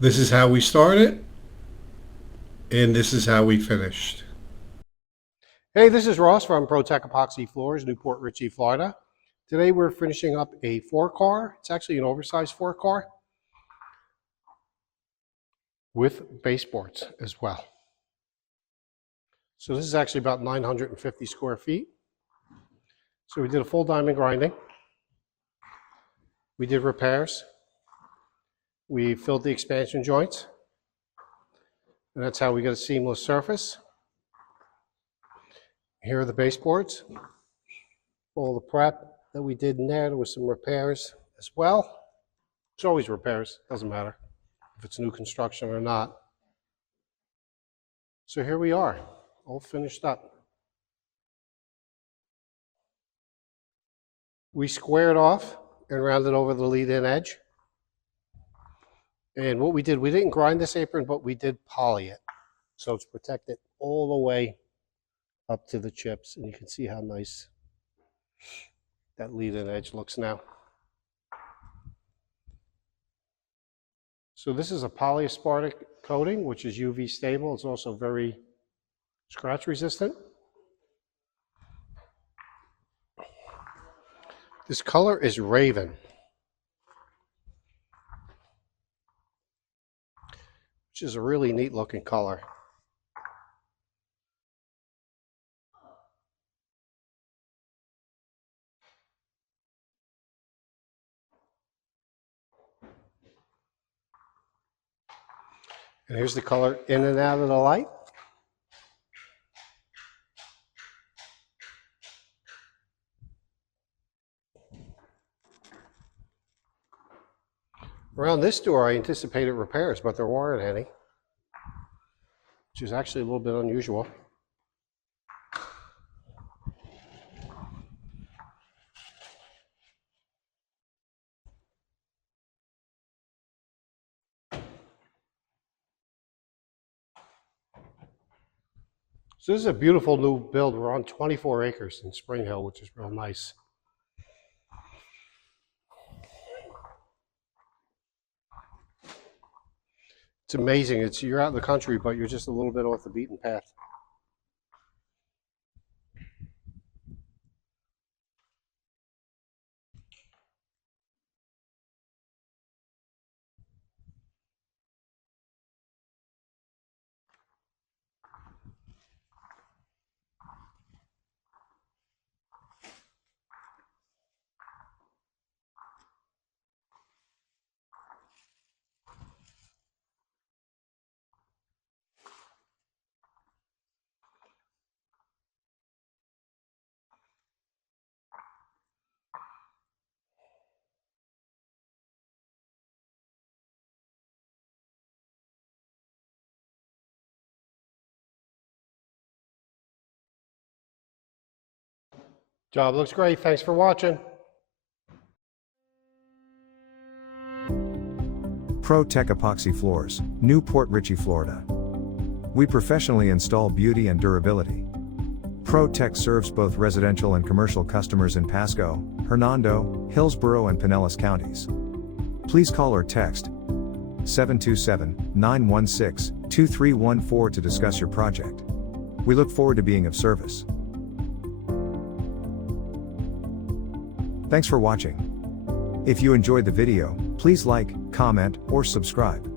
This is how we started, and this is how we finished. Hey, this is Ross from ProTech Epoxy Floors, Newport Richey, Florida. Today we're finishing up a 4-car. It's actually an oversized 4-car with baseboards as well. So this is actually about 950 square feet. So we did a full diamond grinding. We did repairs. We filled the expansion joints. And that's how we get a seamless surface. Here are the baseboards. All the prep that we did in there was some repairs as well. It's always repairs, doesn't matter if it's new construction or not. So here we are, all finished up. We squared off and rounded over the lead-in edge. And what we did, we didn't grind this apron, but we did poly it. So it's protected all the way up to the chips, and you can see how nice that lead-in edge looks now. So this is a polyaspartic coating, which is UV stable. It's also very scratch resistant. This color is Raven, which is a really neat looking color. And here's the color in and out of the light. Around this door, I anticipated repairs, but there weren't any, which is actually a little bit unusual. So this is a beautiful new build. We're on 24 acres in Spring Hill, which is real nice. It's amazing. You're out in the country, but you're just a little bit off the beaten path. Job looks great. Thanks for watching. ProTech Epoxy Floors, Newport Richey, Florida. We professionally install beauty and durability. ProTech serves both residential and commercial customers in Pasco, Hernando, Hillsborough and Pinellas counties. Please call or text 727-916-2314 to discuss your project. We look forward to being of service. Thanks for watching. If you enjoyed the video, please like, comment, or subscribe.